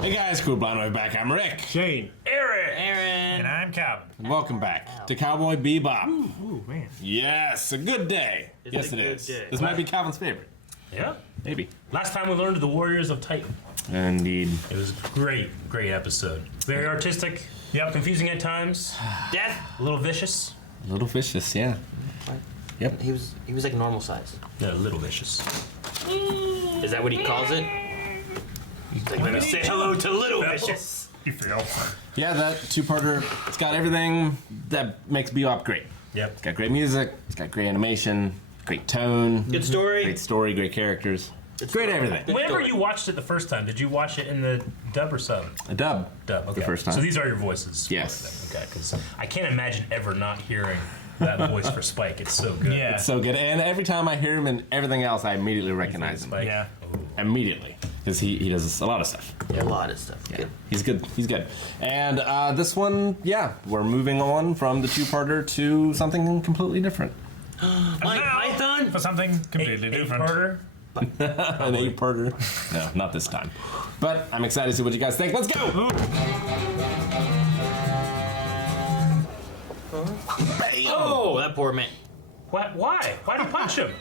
Hey guys, Cool Blind Way back. I'm Rick. Shane. Aaron. And I'm Calvin. And welcome back to Cowboy Bebop. Ooh, man. Yes, a good day. Yes, it is. This might be Calvin's favorite. Yeah. Maybe. Last time we learned the Warriors of Titan. Indeed. It was a great episode. Very artistic. Yep. Confusing at times. Death. A little vicious. A little vicious, yeah. Yep. He was like normal size. Yeah, a little vicious. Is that what he calls it? He's like, let me say hello to Little Vicious. You feel? Yeah, that two-parter, it's got everything that makes Bebop great. Yep. It's got great music, it's got great animation, great tone. Good story. Great story, great characters. Great everything. Good Whenever story. you watched it the first time, did you watch it in the dub or sub? A dub. Dub, okay. The first time. So these are your voices. for Yes. it then. Okay, because I can't imagine ever not hearing that voice for Spike. It's so good. Yeah. It's so good. And every time I hear him and everything else, I immediately recognize him. Spike. Yeah. Immediately. Because he does a lot of stuff. A lot of stuff. Yeah, Good. he's good. He's good. And this one, yeah, we're moving on from the two-parter to something completely different. Mike Python? For something completely different. Eight-parter. An eight-parter. No, not this time. But I'm excited to see what you guys think. Let's go! Bam! Oh, that poor man. What? Why? Why'd you punch him?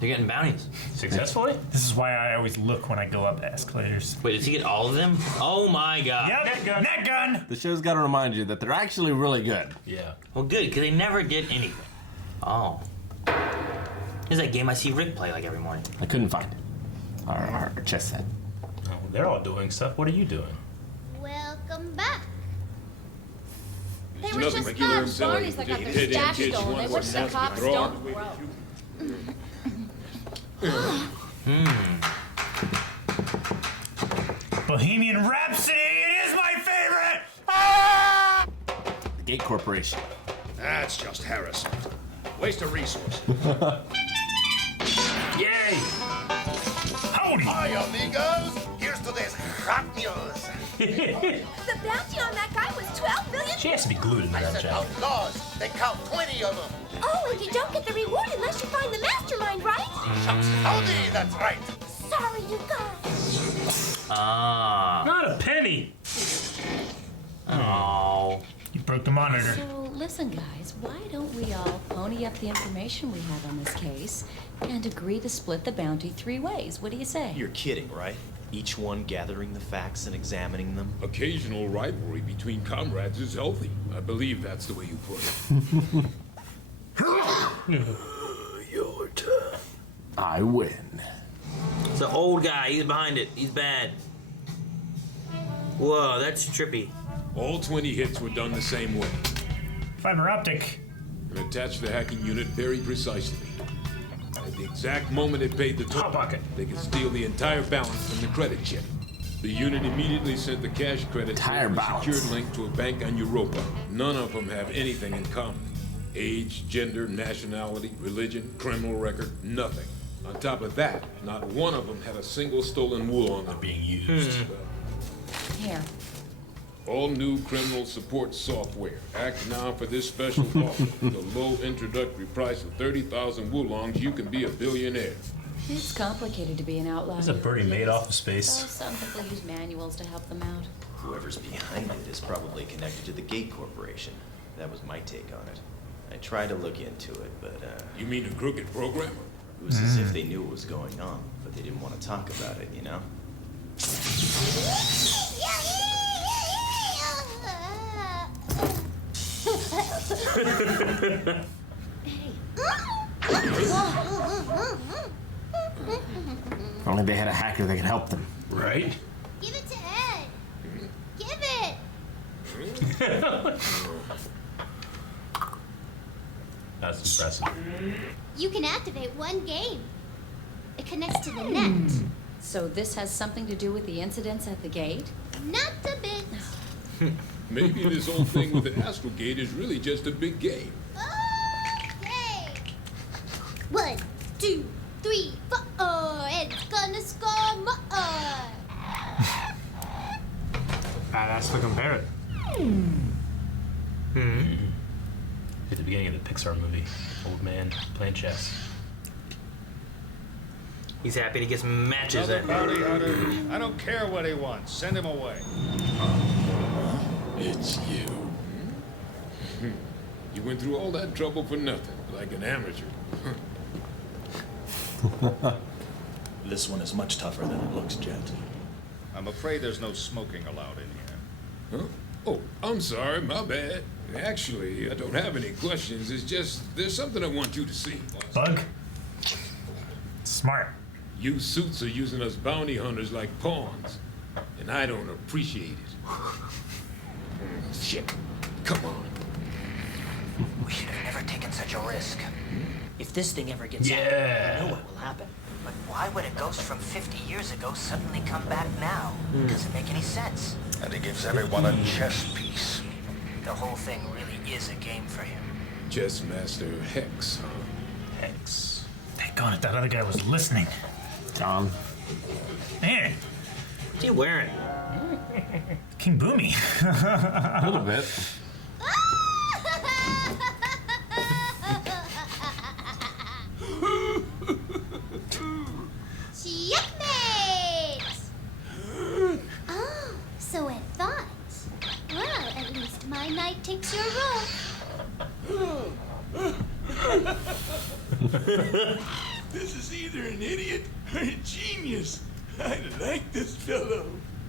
They're getting bounties. Successfully? This is why I always look when I go up escalators. Wait, does he get all of them? Oh my god. Yep. Net gun. Net gun. The show's got to remind you that they're actually really good. Yeah. Well, good, because they never did anything. Oh. This is that game I see Rick play like every morning. I couldn't find it. Our chess set. Oh, they're all doing stuff. What are you doing? Welcome back. They were Nothing just regular not selling. Barneys that got their Hit stash kids stolen. They want wish the more cops draw. don't grow. Bohemian Rhapsody. It is my favorite. Ah! The Gate Corporation. That's just Harrison. Waste of resource. Yay! Howdy. Hi, amigos. Here's to this hot news. The bounty on that guy was 12 billion. She has to be glued into I that said job. outlaws. They count 20 of them. Oh, and you don't get the reward unless you find the mastermind, right? Shucks, howdy, that's right. Sorry, you guys. Ah. Not a penny. Oh. You broke the monitor. So, listen, guys, why don't we all pony up the information we have on this case and agree to split the bounty 3 ways? What do you say? You're kidding, right? Each one gathering the facts and examining them. Occasional rivalry between comrades is healthy. I believe that's the way you put it. Your turn. I win. It's the old guy. He's behind it. He's bad. Whoa, that's trippy. All 20 hits were done the same way. Fiber optic. And attached the hacking unit very precisely. At the exact moment it paid the Hot toll, pocket. they could steal the entire balance from the credit check. The unit immediately sent the cash credit Entire through a balance. secured link to a bank on Europa. None of them have anything in common. Age, gender, nationality, religion, criminal record, nothing. On top of that, not one of them had a single stolen wool on them. Being used. Here. All new criminal support software. Act now for this special offer. The low introductory price of 30,000 woolongs, you can be a billionaire. It's complicated to be an outlaw. There's a birdie made off of So space. some people use manuals to help them out. Whoever's behind it is probably connected to the Gate Corporation. That was my take on it. I tried to look into it, but You mean a crooked programmer? it was as if they knew what was going on, but they didn't want to talk about it, you know? If only they had a hacker that could help them. Right? Give it to Ed. Give it. That's impressive. You can activate one game. It connects to the net. So this has something to do with the incidents at the gate? Not a bit. Maybe this whole thing with the Astral Gate is really just a big game. Okay. 1, 2, 3, 4. It's gonna score more. Badass to compare it. At the beginning of the Pixar movie, old man playing chess. He's happy to get some matches in. Bounty hunter. I don't care what he wants. Send him away. It's you. You went through all that trouble for nothing, like an amateur. This one is much tougher than it looks, Jet. I'm afraid there's no smoking allowed in here. Huh? Oh, I'm sorry, my bad. Actually, I don't have any questions. It's just, there's something I want you to see. Bug? Smart. You suits are using us bounty hunters like pawns, and I don't appreciate it. Shit. Come on. We should have never taken such a risk. If this thing ever gets out, Yeah. I know what will happen. But why would a ghost from 50 years ago suddenly come back now? Doesn't make any sense. And he gives everyone a chess piece. The whole thing really is a game for him. Chess Master Hex, huh? Hex. Thank God that other guy was listening. Tom. Man, What's he wearing? King Boomy. A little bit. Checkmate! Oh, so it thought. Well, at least my knight takes your role. This is either an idiot or a genius. I like this fellow.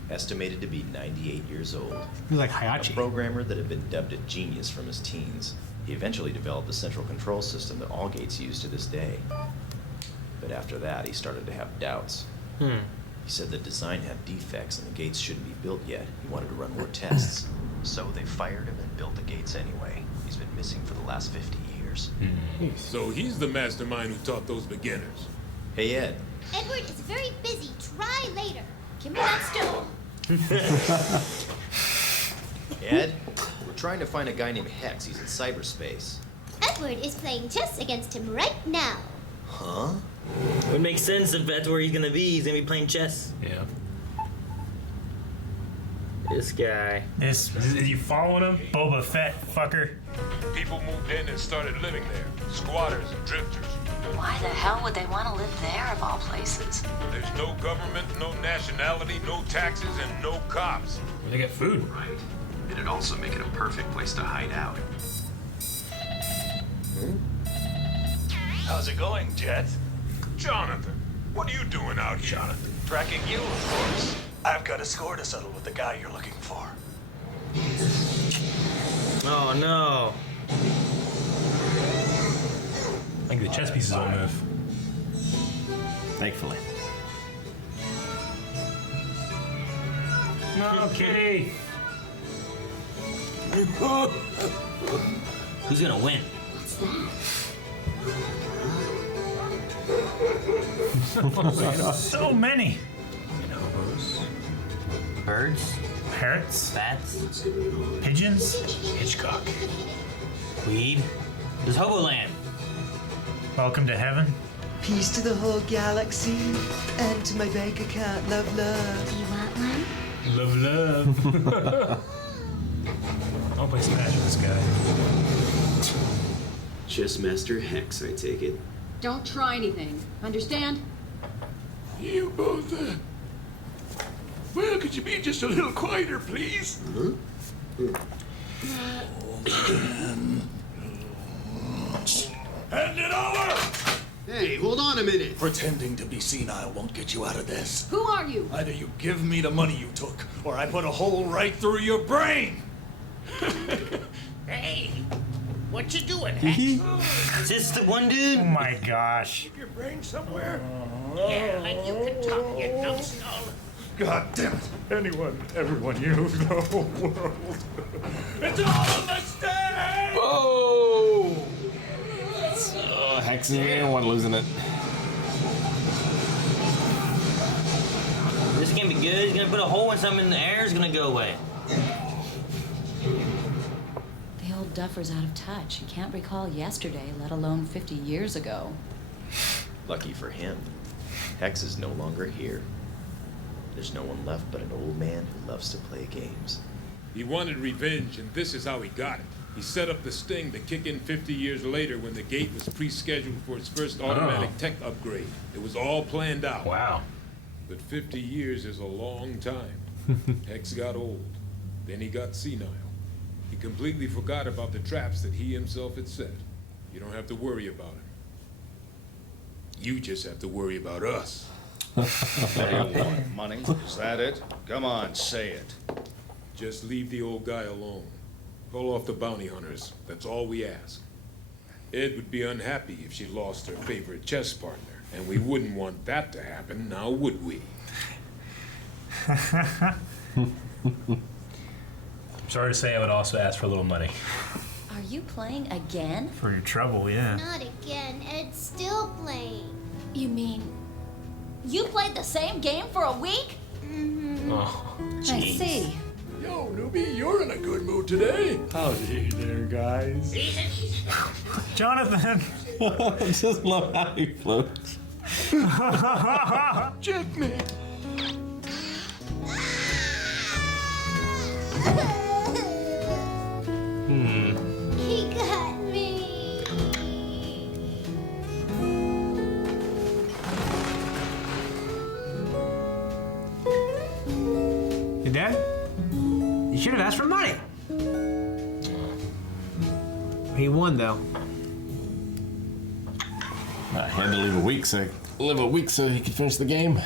Estimated to be 98 years old. He's like A Hayachi. programmer that had been dubbed a genius from his teens. He eventually developed the central control system that all gates use to this day. But after that, he started to have doubts. He said the design had defects and the gates shouldn't be built yet. He wanted to run more tests. So they fired him and built the gates anyway. He's been missing for the last 50 years. So he's the mastermind who taught those beginners. Hey, Ed. Edward is very busy. Try later. Give me that stone. Ed, we're trying to find a guy named Hex. He's in cyberspace. Edward is playing chess against him right now. Huh? Would make sense if that's where he's gonna be. He's gonna be playing chess. Yeah. This guy. Is you following him? Boba Fett, fucker. People moved in and started living there. Squatters and drifters. Why the hell would they want to live there of all places? There's no government, no nationality, no taxes, and no cops. They get food. Right. It'd also make it a perfect place to hide out. How's it going, Jet? Jonathan, what are you doing out here? Jonathan. Tracking you, of course. I've got a score to settle with the guy you're looking for. Oh no. I think the chess pieces will move. Thankfully. Okay. Who's gonna win? So many. Birds? Parrots? Bats? Pigeons? Hitchcock. Weed? There's Hoboland. Welcome to heaven. Peace to the whole galaxy and to my bank account. Love, love. Do you want one? Love, love. I'll play Smash with this guy. Chess Master Hex, I take it. Don't try anything. Understand? You both, well, could you be just a little quieter, please? Hand it over! Hey, hold on a minute. Pretending to be senile won't get you out of this. Who are you? Either you give me the money you took, or I put a hole right through your brain! Hey, what you doing, Is this the one dude? Oh my gosh. Keep your brain somewhere? Yeah, like you can talk, you numbskull. God damn it. Everyone, you, the whole world. It's all a mistake! Oh! Hex and everyone losing it. This is gonna be good. He's gonna put a hole in something in the air. It's gonna go away. The old duffer's out of touch. He can't recall yesterday, let alone 50 years ago. Lucky for him, Hex is no longer here. There's no one left but an old man who loves to play games. He wanted revenge, and this is how he got it. He set up the sting to kick in 50 years later when the gate was pre-scheduled for its first automatic tech upgrade. It was all planned out. Wow. But 50 years is a long time. Hex got old. Then he got senile. He completely forgot about the traps that he himself had set. You don't have to worry about him. You just have to worry about us. What do you want, money? Is that it? Come on, say it. Just leave the old guy alone. Call off the bounty hunters. That's all we ask. Ed would be unhappy if she lost her favorite chess partner, and we wouldn't want that to happen, now would we? Sorry to say, I would also ask for a little money. Are you playing again? For your trouble, yeah. Not again. Ed's still playing. You mean you played the same game for a week? Mm-hmm. Oh, I see. Yo, newbie, you're in a good mood today. Howdy there, guys. Jonathan! I just love how he floats. Checkmate. He got me. Hey, Dad? You should have asked for money. He won, though. I had to live a week so he could finish the game.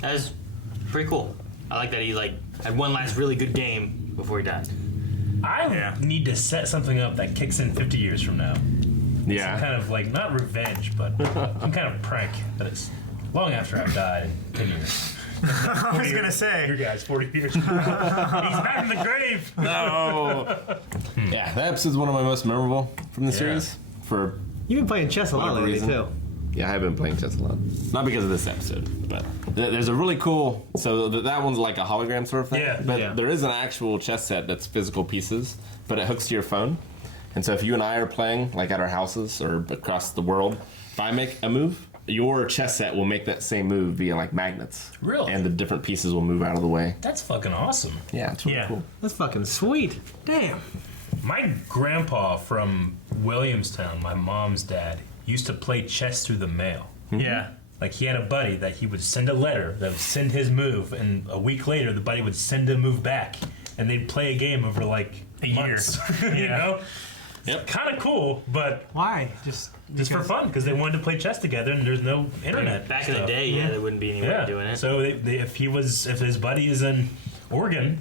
That was pretty cool. I like that he had one last really good game before he died. I need to set something up that kicks in 50 years from now. Yeah. Some kind of not revenge, but some kind of prank that it's long after I've died in 10 years. I was gonna say. Your guys, 40 years. He's back in the grave. No. Yeah, that episode's one of my most memorable from the series. For You've been playing chess a lot whatever lately, reason. too. Yeah, I have been playing chess a lot. Not because of this episode, but there's a really cool. So that one's like a hologram sort of thing. Yeah. But there is an actual chess set that's physical pieces, but it hooks to your phone. And so if you and I are playing, like at our houses or across the world, if I make a move, your chess set will make that same move via like magnets. Really? And the different pieces will move out of the way. That's fucking awesome. Yeah, it's really cool. That's fucking sweet. Damn. My grandpa from Williamstown, my mom's dad, used to play chess through the mail. Yeah. Like he had a buddy that he would send a letter that would send his move, and a week later the buddy would send a move back, and they'd play a game over like A months. year. You Yeah. know? Yep. Kind of cool, but why? Just for fun, because they wanted to play chess together, and there's no internet. Back in the day, there wouldn't be any way of doing it. So if his buddy is in Oregon,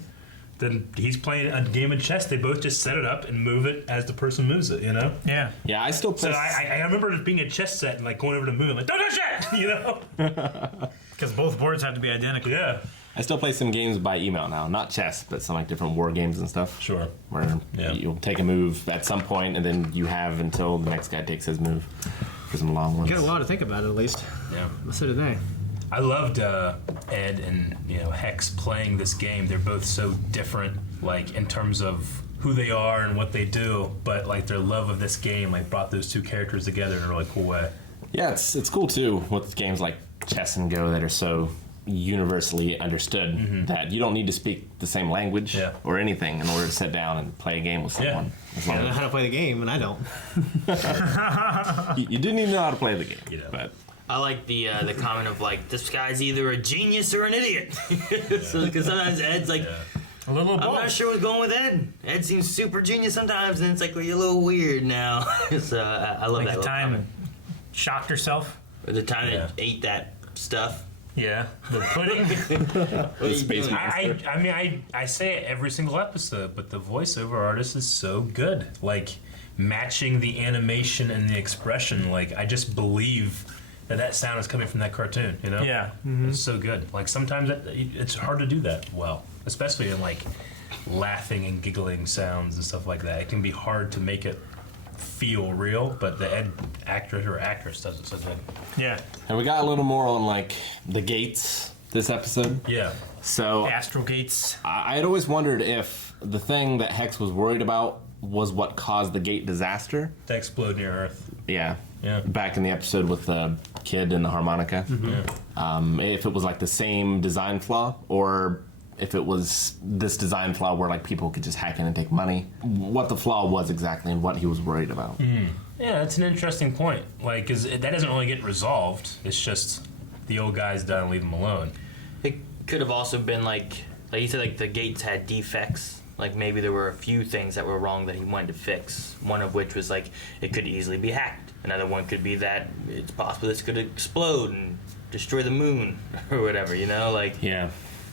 then he's playing a game of chess. They both just set it up and move it as the person moves it. You know? Yeah. Yeah, I still play. So I remember it being a chess set and like going over to move, like don't touch that, you know? Because both boards have to be identical. Yeah. I still play some games by email now, not chess, but some like different war games and stuff. Sure. Where you'll take a move at some point, and then you have until the next guy takes his move for some long ones. You got a lot to think about, at least. Yeah. So did they. I loved Ed and Hex playing this game. They're both so different, like in terms of who they are and what they do, but like their love of this game like brought those two characters together in a really cool way. Yeah, it's cool too with games like chess and Go that are so universally understood that you don't need to speak the same language or anything in order to sit down and play a game with someone. As long I know how to play the game, and I don't. you didn't even know how to play the game, but. I like the comment of like, this guy's either a genius or an idiot. So because sometimes Ed's like, a little I'm not sure what's going with Ed. Ed seems super genius sometimes, and it's like, well, you're a little weird now. So I love Like that. the time comment. shocked herself. Or the time it ate that stuff. Yeah, the pudding. The Space Master. I mean, I say it every single episode, but the voiceover artist is so good. Like matching the animation and the expression. Like I just believe that sound is coming from that cartoon. You know? Yeah. It's so good. Like sometimes it's hard to do that well, especially in like laughing and giggling sounds and stuff like that. It can be hard to make it feel real, but the Ed actor or actress does it so good. Yeah. And we got a little more on like the gates this episode. Yeah. So The astral gates. I had always wondered if the thing that Hex was worried about was what caused the gate disaster. To explode near Earth. Yeah. Yeah. Back in the episode with the kid and the harmonica. Yeah. If it was like the same design flaw, or if it was this design flaw where like people could just hack in and take money, what the flaw was exactly and what he was worried about. Yeah, that's an interesting point. Like, 'cause that doesn't really get resolved. It's just the old guy's done, leave him alone. It could have also been like you said, like the gates had defects. Like maybe there were a few things that were wrong that he wanted to fix. One of which was like it could easily be hacked. Another one could be that it's possible this could explode and destroy the moon or whatever. You know, like yeah.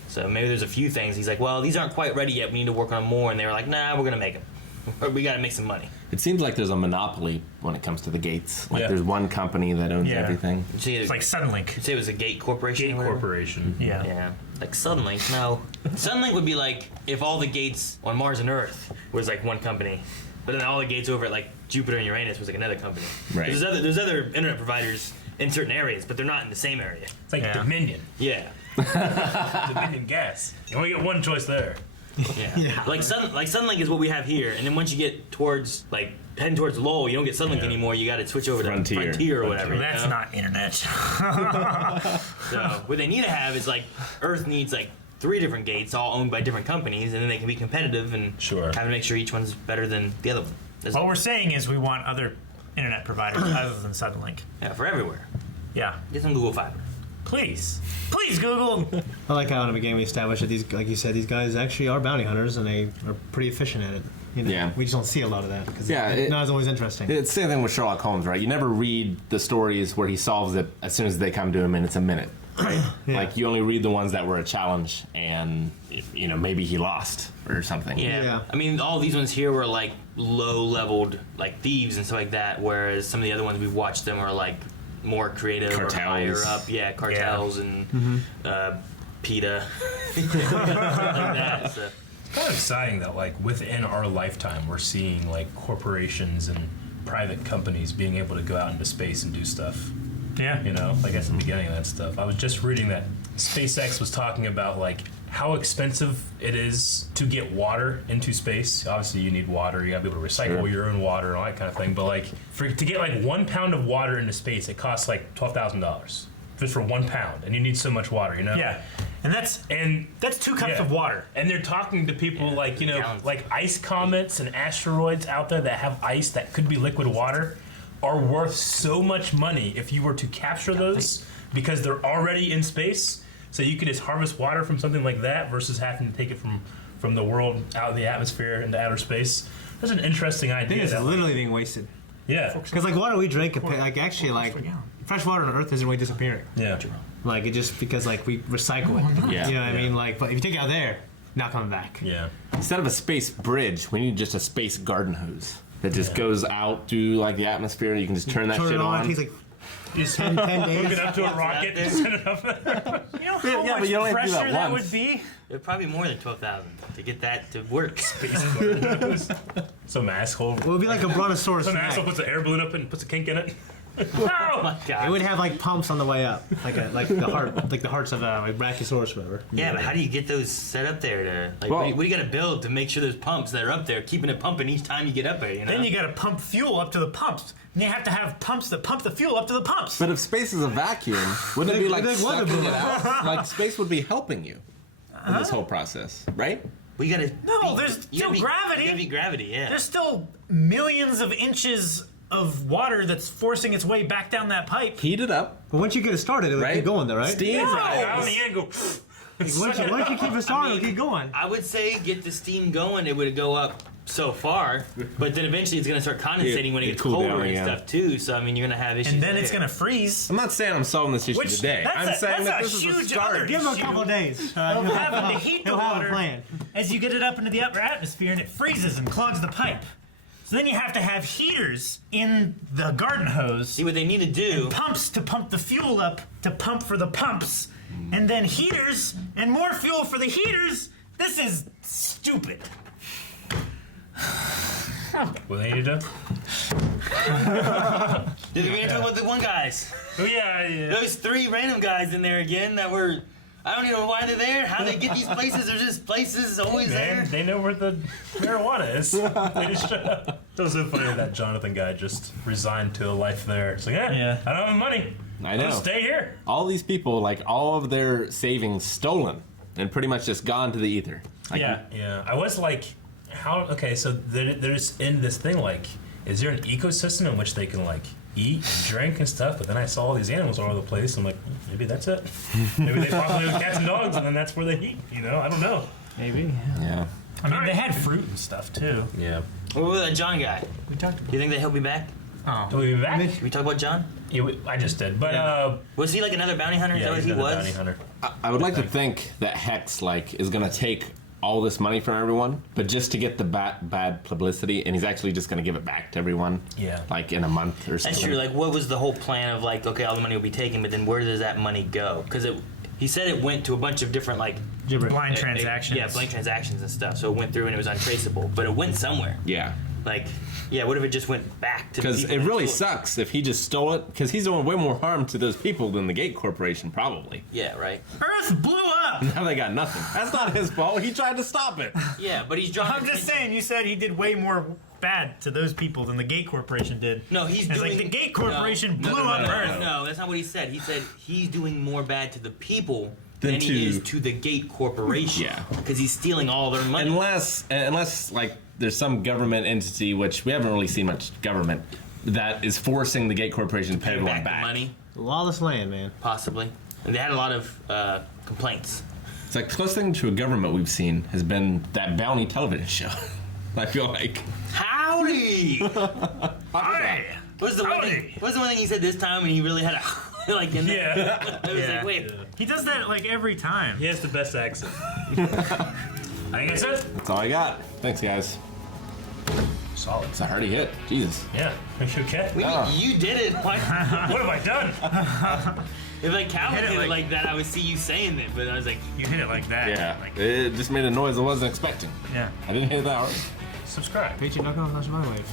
So maybe there's a few things. He's like, well, these aren't quite ready yet. We need to work on them more. And they were like, nah, we're gonna make them. We gotta make some money. It seems like there's a monopoly when it comes to the gates. Like there's one company that owns everything. It's like Suddenlink. You'd say it was a gate corporation. Gate corporation. Yeah. Yeah. Like Suddenlink. No. Suddenlink would be like if all the gates on Mars and Earth was like one company, but then all the gates over at like Jupiter and Uranus was like another company. Right. There's other internet providers in certain areas, but they're not in the same area. It's like Dominion. Yeah. Dominion Gas. You only get one choice there. Yeah. Like Suddenlink is what we have here, and then once you get towards like heading towards Lowell, you don't get Suddenlink anymore. You got to switch over to Frontier or whatever. That's not internet. So what they need to have is like Earth needs like 3 different gates, all owned by different companies, and then they can be competitive and have to make sure each one's better than the other one. What we're saying is we want other internet providers other than Suddenlink. Yeah, for everywhere. Yeah. Get some Google Fiber. Please, Google. I like how in the beginame we established that these, like you said, these guys actually are bounty hunters and they are pretty efficient at it. You know, Yeah. we just don't see a lot of that because Yeah, it's not as always interesting. It's the same thing with Sherlock Holmes, right? You never read the stories where he solves it as soon as they come to him and it's a minute. Right? Like you only read the ones that were a challenge and you know maybe he lost or something. Yeah. I mean, all these ones here were like low-leveled, like thieves and stuff like that. Whereas some of the other ones we've watched them are like more creative or higher up. Yeah, cartels and PETA, like that. So. It's kind of exciting that, like, within our lifetime, we're seeing like corporations and private companies being able to go out into space and do stuff. Yeah. You know, like that's the beginning of that stuff. I was just reading that SpaceX was talking about like how expensive it is to get water into space. Obviously, you need water. You gotta be able to recycle your own water and all that kind of thing. But like, to get like 1 pound of water into space, it costs like $12,000 just for 1 pound, and you need so much water. You know. Yeah. And that's 2 cups of water. And they're talking to people like, you know, like ice comets and asteroids out there that have ice that could be liquid water are worth so much money if you were to capture those because they're already in space. So you can just harvest water from something like that versus having to take it from the world out of the atmosphere into outer space. That's an interesting idea. I think it's literally being wasted. Yeah. Because like water we drink, like actually like fresh water on Earth isn't really disappearing. Yeah. Like it just because like we recycle it. Yeah. You know what I mean? Like, but if you take it out there, not coming back. Yeah. Instead of a space bridge, we need just a space garden hose that just goes out through like the atmosphere. You can just turn that shit on. It takes like Just 10 days. hook it up to a rocket and send it up there. You know how much but you only have to do pressure that that once. would be? It'd probably be more than 12,000 to get that to work. Some asshole. It would be like a brontosaurus. Some asshole puts an air balloon up and puts a kink in it. Oh my god! It would have like pumps on the way up, like the hearts of like Brachiosaurus or whatever. Yeah, but how do you get those set up there to like? Well, what do you got to build to make sure those pumps that are up there keeping it pumping each time you get up there? You know. Then you got to pump fuel up to the pumps. And you have to have pumps that pump the fuel up to the pumps. But if space is a vacuum, wouldn't it be like They wanna sucking be. it out? Like space would be helping you in this whole process, right? We gotta. No, there's still gravity. You gotta be gravity, yeah. There's still millions of inches of water that's forcing its way back down that pipe. Heat it up. But once you get it started, it would keep going though, right? Steam. Out the end, go. Once you keep it started, it'll keep going. I would say get the steam going. It would go up so far, but then eventually it's gonna start condensating when it gets cool colder down and again. stuff too. So I mean, you're gonna have issues. And then it's there. gonna freeze. I'm not saying I'm solving this issue today. I'm saying that this is a start. Give him a couple of days. Of having to heat the He'll have water a plan. as you get it up into the upper atmosphere and it freezes and clogs the pipe. So then you have to have heaters in the garden hose. See what they need to do. And pumps to pump the fuel up to pump for the pumps. And then heaters and more fuel for the heaters. This is stupid. What they need to do? Did we talk about the one guys? Oh yeah. Those 3 random guys in there again that were. I don't even know why they're there. How they get these places? They're just places always there. They know where the marijuana is. They just shut up. It was so funny that Jonathan guy just resigned to a life there. It's like, yeah. I don't have money. I know. I'll stay here. All these people, like all of their savings stolen. and pretty much just gone to the ether. Like, yeah. I was like, how? Okay, so they're just in this thing. Like, is there an ecosystem in which they can like eat and drink and stuff? But then I saw all these animals all over the place. I'm like, maybe that's it. Maybe they populate with cats and dogs, and then that's where they eat. You know, I don't know. Maybe. Yeah. I mean, they had fruit and stuff too. Yeah. What about that John guy? We talked about. Do you think that he'll be back? Oh. Will we be back? Did we talk about John? Yeah, I just did. But was he like another bounty hunter? Is that what he's he another was? bounty hunter. I would like to think that Hex like is gonna take all this money from everyone, but just to get the bad publicity, and he's actually just gonna give it back to everyone. Yeah. Like in a month or something. That's true. Like, what was the whole plan of like, okay, all the money will be taken, but then where does that money go? Because he said it went to a bunch of different like blind transactions. Yeah, blind transactions and stuff. So it went through and it was untraceable, but it went somewhere. Yeah. Like, yeah, what if it just went back to? Because it really sucks if he just stole it. Because he's doing way more harm to those people than the Gate Corporation, probably. Yeah, right. Earth blew up. Now they got nothing. That's not his fault. He tried to stop it. Yeah, but he's drawing. I'm just saying. You said he did way more bad to those people than the Gate Corporation did. No, he's it's doing. like the Gate Corporation blew up Earth. No, that's not what he said. He said he's doing more bad to the people Than than he is to the Gate Corporation. Yeah. Because he's stealing all their money. Unless like there's some government entity, which we haven't really seen much government, that is forcing the Gate Corporation to pay everyone back back. the money. Lawless land, man. Possibly. And they had a lot of complaints. It's like the closest thing to a government we've seen has been that bounty television show. I feel like. Howdy! Hi! What's the one thing he said this time and he really had a like in there? Yeah. I was like, wait. He does that like every time. He has the best accent. I think that's it. That's all I got. Thanks, guys. Solid. It's a hearty hit. Jesus. Yeah. Are you okay? You did it. What have I done? If like Calvin Hit it did it like- like that, I would see you saying it, but I was like, You hit it like that. Yeah. Like, It just made a noise I wasn't expecting. yeah. I didn't hit that one. Subscribe. Patreon.com/mywave.